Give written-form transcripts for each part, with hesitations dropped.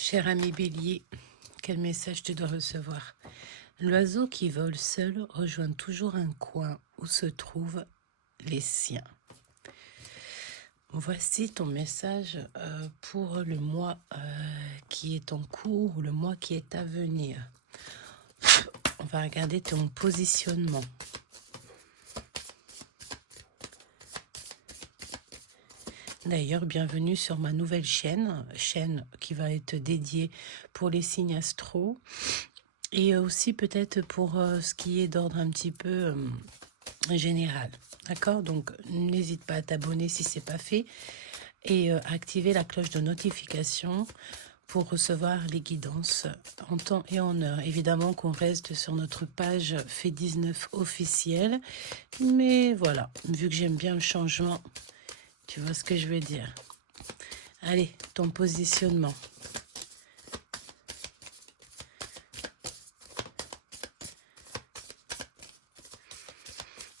Cher ami Bélier, quel message tu dois recevoir? L'oiseau qui vole seul rejoint toujours un coin où se trouvent les siens. Voici ton message pour le mois qui est en cours ou le mois qui est à venir. On va regarder ton positionnement. D'ailleurs, bienvenue sur ma nouvelle chaîne qui va être dédiée pour les signes astro et aussi peut-être pour ce qui est d'ordre un petit peu général. D'accord? Donc, n'hésite pas à t'abonner si ce n'est pas fait et activer la cloche de notification pour recevoir les guidances en temps et en heure. Évidemment qu'on reste sur notre page Fait 19 officielle, mais voilà, vu que j'aime bien le changement, tu vois ce que je veux dire. Allez, ton positionnement.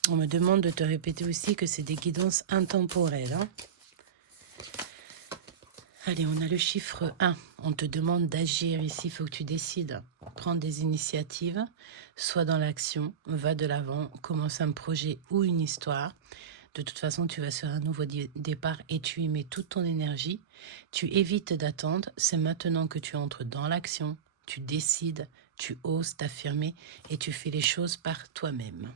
On me demande de te répéter aussi que c'est des guidances intemporelles. Hein. Allez, on a le chiffre 1. On te demande d'agir ici, il faut que tu décides. Prendre des initiatives, sois dans l'action, va de l'avant, commence un projet ou une histoire. De toute façon, tu vas sur un nouveau départ et tu y mets toute ton énergie. Tu évites d'attendre, c'est maintenant que tu entres dans l'action, tu décides, tu oses t'affirmer et tu fais les choses par toi-même.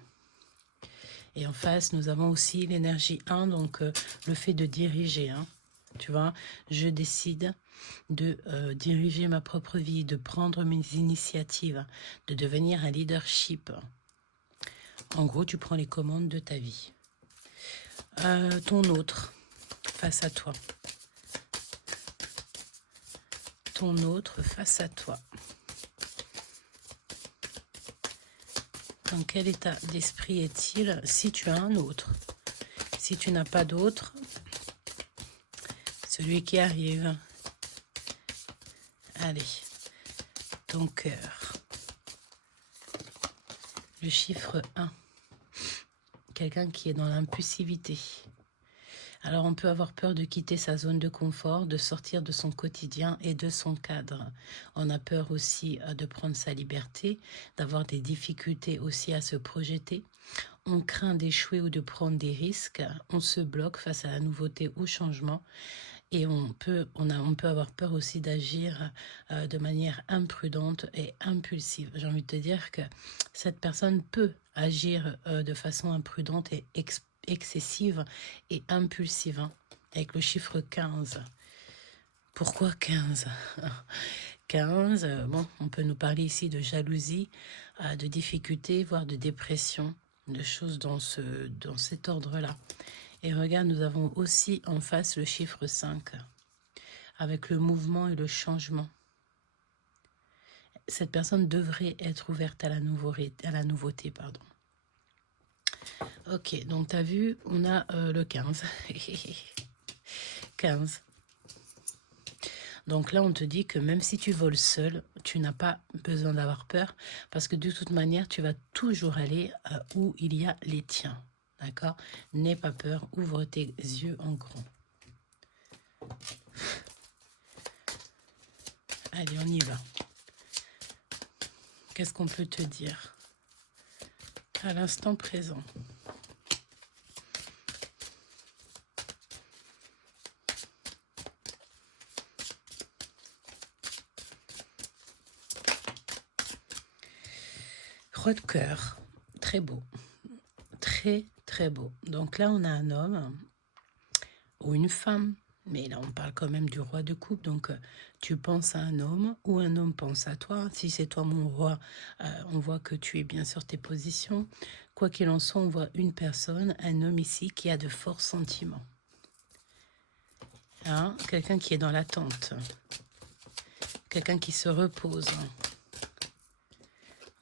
Et en face, nous avons aussi l'énergie 1, donc le fait de diriger. Hein. Tu vois, je décide de diriger ma propre vie, de prendre mes initiatives, de devenir un leadership. En gros, tu prends les commandes de ta vie. Ton autre, face à toi. Ton autre, face à toi. Dans quel état d'esprit est-il si tu as un autre? Si tu n'as pas d'autre, celui qui arrive. Allez, ton cœur. Le chiffre 1. Quelqu'un qui est dans l'impulsivité. Alors on peut avoir peur de quitter sa zone de confort, de sortir de son quotidien et de son cadre. On a peur aussi de prendre sa liberté, d'avoir des difficultés aussi à se projeter. On craint d'échouer ou de prendre des risques. On se bloque face à la nouveauté ou changement. Et on peut avoir peur aussi d'agir de manière imprudente et impulsive. J'ai envie de te dire que cette personne peut agir de façon imprudente et excessive et impulsive, hein, avec le chiffre 15. Pourquoi 15? 15, bon, on peut nous parler ici de jalousie, de difficultés, voire de dépression, de choses dans cet ordre-là. Et regarde, nous avons aussi en face le chiffre 5, avec le mouvement et le changement. Cette personne devrait être ouverte à la nouveauté. Pardon. Ok, donc tu as vu, on a le 15. 15. Donc là, on te dit que même si tu voles seul, tu n'as pas besoin d'avoir peur, parce que de toute manière, tu vas toujours aller où il y a les tiens. D'accord? N'aie pas peur, ouvre tes yeux en grand. Allez, on y va. Qu'est-ce qu'on peut te dire à l'instant présent? Roi de cœur, très beau, très très beau. Donc là, on a un homme ou une femme, mais là, on parle quand même du roi de coupe. Donc, tu penses à un homme ou un homme pense à toi. Si c'est toi, mon roi, on voit que tu es bien sur tes positions. Quoi qu'il en soit, on voit une personne, un homme ici, qui a de forts sentiments. Hein? Quelqu'un qui est dans l'attente. Quelqu'un qui se repose.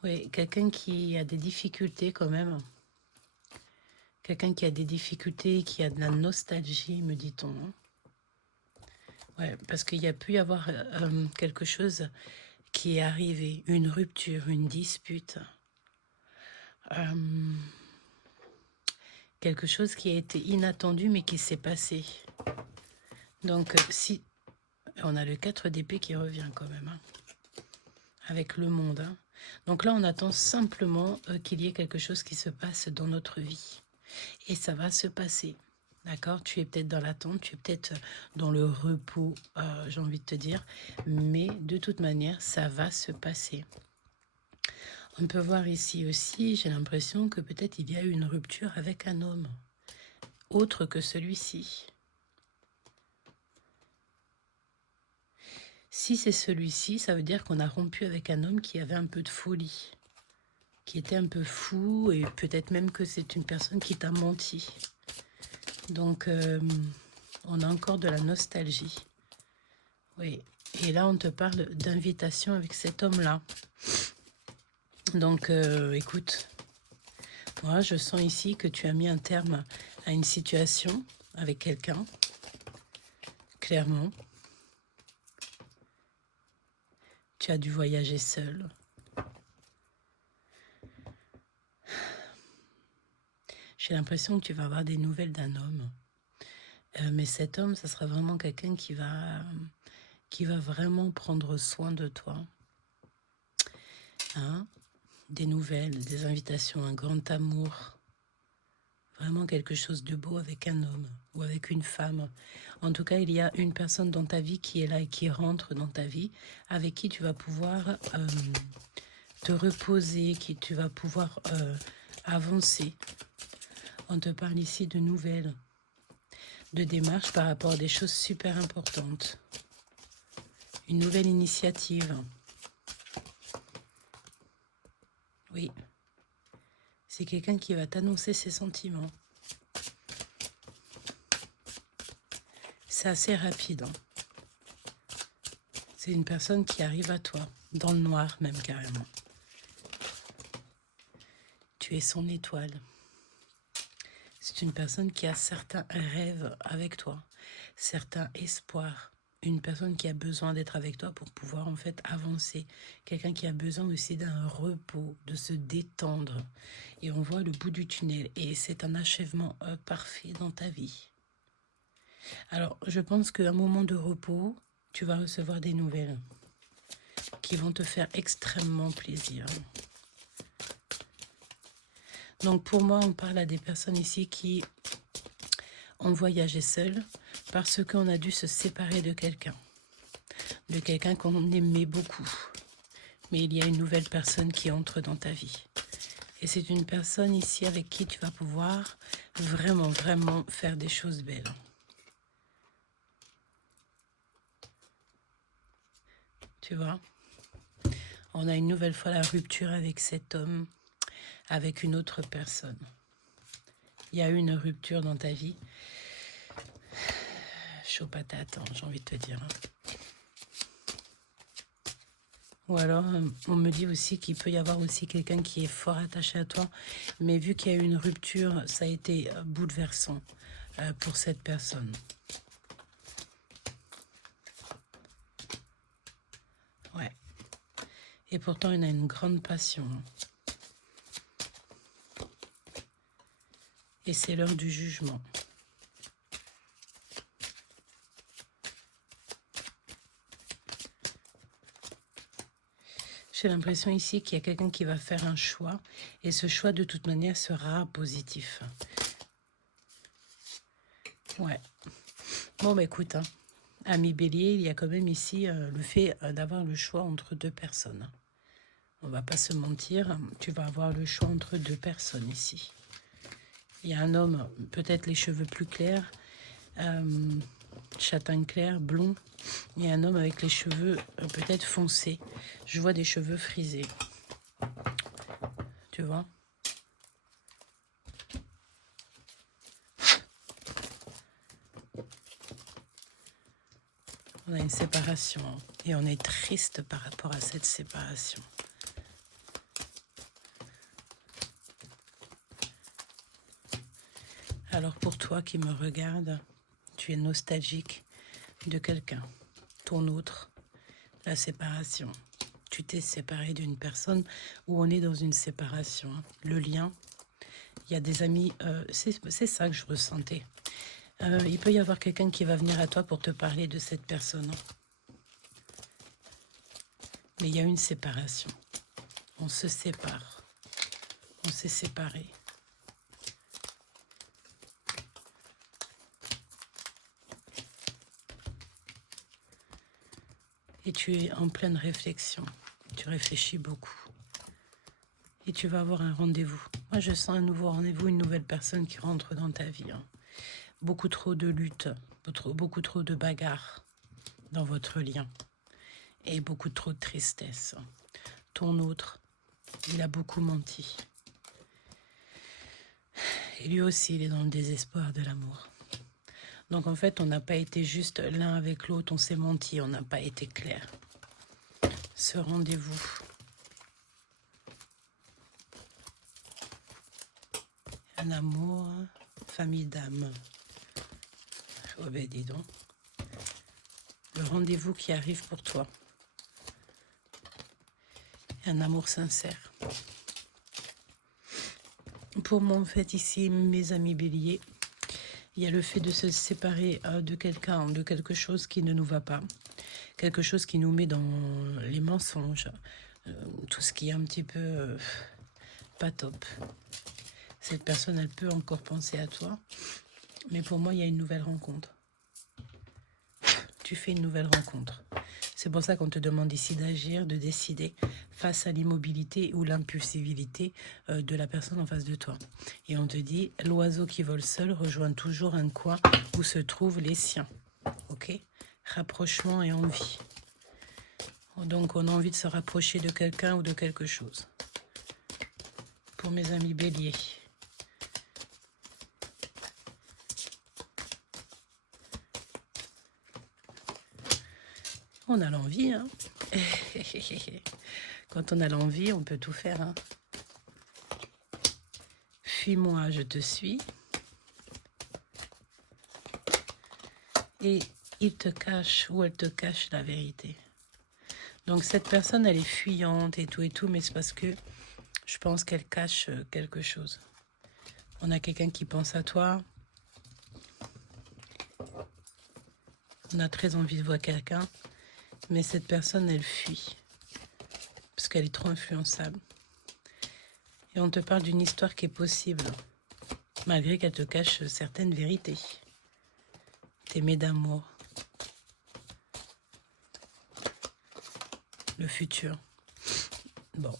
Oui, quelqu'un qui a des difficultés quand même. Quelqu'un qui a des difficultés, qui a de la nostalgie, me dit-on. Ouais, parce qu'il y a pu y avoir quelque chose qui est arrivé, une rupture, une dispute. Quelque chose qui a été inattendu mais qui s'est passé. Donc si Et on a le 4 d'épée qui revient quand même, hein, avec le monde. Hein. Donc là, on attend simplement qu'il y ait quelque chose qui se passe dans notre vie. Et ça va se passer. D'accord? Tu es peut-être dans l'attente, tu es peut-être dans le repos, j'ai envie de te dire. Mais de toute manière, ça va se passer. On peut voir ici aussi, j'ai l'impression que peut-être il y a eu une rupture avec un homme, autre que celui-ci. Si c'est celui-ci, ça veut dire qu'on a rompu avec un homme qui avait un peu de folie, qui était un peu fou, et peut-être même que c'est une personne qui t'a menti. Donc, on a encore de la nostalgie. Oui, et là, on te parle d'invitation avec cet homme-là. Donc, écoute, moi, je sens ici que tu as mis un terme à une situation avec quelqu'un, clairement. Tu as dû voyager seul. J'ai l'impression que tu vas avoir des nouvelles d'un homme. Mais cet homme, ça sera vraiment quelqu'un qui va vraiment prendre soin de toi. Hein? Des nouvelles, des invitations, un grand amour. Vraiment quelque chose de beau avec un homme ou avec une femme. En tout cas, il y a une personne dans ta vie qui est là et qui rentre dans ta vie, avec qui tu vas pouvoir te reposer, qui tu vas pouvoir avancer. On te parle ici de nouvelles, de démarches par rapport à des choses super importantes. Une nouvelle initiative. Oui. C'est quelqu'un qui va t'annoncer ses sentiments. C'est assez rapide. Hein. C'est une personne qui arrive à toi, dans le noir même carrément. Tu es son étoile. C'est une personne qui a certains rêves avec toi, certains espoirs. Une personne qui a besoin d'être avec toi pour pouvoir en fait avancer. Quelqu'un qui a besoin aussi d'un repos, de se détendre. Et on voit le bout du tunnel. Et c'est un achèvement parfait dans ta vie. Alors, je pense qu'à un moment de repos, tu vas recevoir des nouvelles qui vont te faire extrêmement plaisir. Donc, pour moi, on parle à des personnes ici qui ont voyagé seules parce qu'on a dû se séparer de quelqu'un qu'on aimait beaucoup. Mais il y a une nouvelle personne qui entre dans ta vie. Et c'est une personne ici avec qui tu vas pouvoir vraiment, vraiment faire des choses belles. Tu vois, on a une nouvelle fois la rupture avec cet homme, avec une autre personne. Il y a eu une rupture dans ta vie. Chaud patate, hein, j'ai envie de te dire. Ou alors, on me dit aussi qu'il peut y avoir aussi quelqu'un qui est fort attaché à toi. Mais vu qu'il y a eu une rupture, ça a été bouleversant pour cette personne. Ouais. Et pourtant, il a une grande passion. Et c'est l'heure du jugement. J'ai l'impression ici qu'il y a quelqu'un qui va faire un choix. Et ce choix, de toute manière, sera positif. Ouais. Bon, bah écoute, hein, ami Bélier, il y a quand même ici le fait d'avoir le choix entre deux personnes. On va pas se mentir, tu vas avoir le choix entre deux personnes ici. Il y a un homme, peut-être les cheveux plus clairs, châtain clair, blond. Il y a un homme avec les cheveux peut-être foncés. Je vois des cheveux frisés. Tu vois ? On a une séparation et on est triste par rapport à cette séparation. Alors pour toi qui me regarde, tu es nostalgique de quelqu'un, ton autre, la séparation. Tu t'es séparé d'une personne ou on est dans une séparation. Le lien, il y a des amis, c'est ça que je ressentais. Il peut y avoir quelqu'un qui va venir à toi pour te parler de cette personne. Mais il y a une séparation. On se sépare. On s'est séparés. Et tu es en pleine réflexion. Tu réfléchis beaucoup. Et tu vas avoir un rendez-vous. Moi, je sens un nouveau rendez-vous, une nouvelle personne qui rentre dans ta vie. Hein. Beaucoup trop de luttes, beaucoup trop de bagarres dans votre lien. Et beaucoup trop de tristesse. Ton autre, il a beaucoup menti. Et lui aussi, il est dans le désespoir de l'amour. Donc en fait, on n'a pas été juste l'un avec l'autre, on s'est menti, on n'a pas été clair. Ce rendez-vous. Un amour, famille d'âme. Oh ben dis donc. Le rendez-vous qui arrive pour toi. Un amour sincère. Pour moi, en fait, ici, mes amis béliers, il y a le fait de se séparer de quelqu'un, de quelque chose qui ne nous va pas. Quelque chose qui nous met dans les mensonges. Tout ce qui est un petit peu pas top. Cette personne, elle peut encore penser à toi. Mais pour moi, il y a une nouvelle rencontre. Tu fais une nouvelle rencontre. C'est pour ça qu'on te demande ici d'agir, de décider face à l'immobilité ou l'impulsivité de la personne en face de toi. Et on te dit, l'oiseau qui vole seul rejoint toujours un coin où se trouvent les siens. Ok ? Rapprochement et envie. Donc on a envie de se rapprocher de quelqu'un ou de quelque chose. Pour mes amis béliers. On a l'envie, hein. Quand on a l'envie, on peut tout faire, hein. Fuis-moi, je te suis. Et il te cache ou elle te cache la vérité. Donc cette personne, elle est fuyante et tout, mais c'est parce que je pense qu'elle cache quelque chose. On a quelqu'un qui pense à toi. On a très envie de voir quelqu'un. Mais cette personne, elle fuit. Parce qu'elle est trop influençable. Et on te parle d'une histoire qui est possible. Malgré qu'elle te cache certaines vérités. T'aimer d'amour. Le futur. Bon.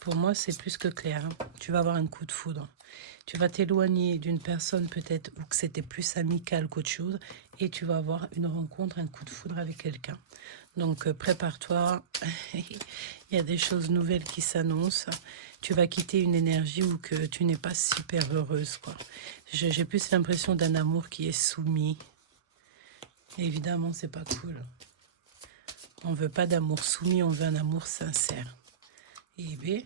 Pour moi, c'est plus que clair. Hein. Tu vas avoir un coup de foudre. Tu vas t'éloigner d'une personne peut-être où que c'était plus amical qu'autre chose. Et tu vas avoir une rencontre, un coup de foudre avec quelqu'un. Donc prépare-toi. Il y a des choses nouvelles qui s'annoncent. Tu vas quitter une énergie où que tu n'es pas super heureuse, quoi. J'ai plus l'impression d'un amour qui est soumis. Et évidemment, c'est pas cool. On veut pas d'amour soumis, on veut un amour sincère. Et bien,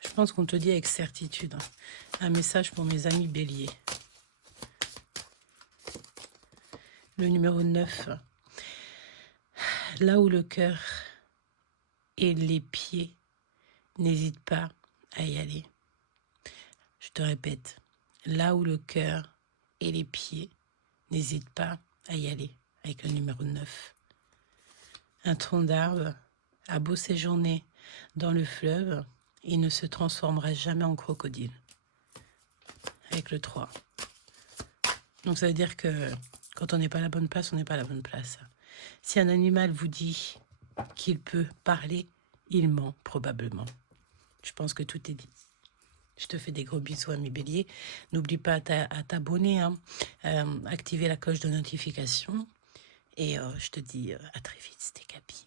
je pense qu'on te dit avec certitude. Un message pour mes amis béliers. Le numéro 9. Là où le cœur et les pieds, n'hésite pas à y aller. Je te répète. Là où le cœur et les pieds, n'hésite pas à y aller. Avec le numéro 9. Un tronc d'arbre a beau séjourner dans le fleuve, il ne se transformera jamais en crocodile. Avec le 3. Donc ça veut dire que quand on n'est pas à la bonne place, on n'est pas à la bonne place. Si un animal vous dit qu'il peut parler, il ment probablement. Je pense que tout est dit. Je te fais des gros bisous, amis bélier. N'oublie pas à t'abonner, hein, activer la cloche de notification. Et je te dis à très vite, c'était Gabi.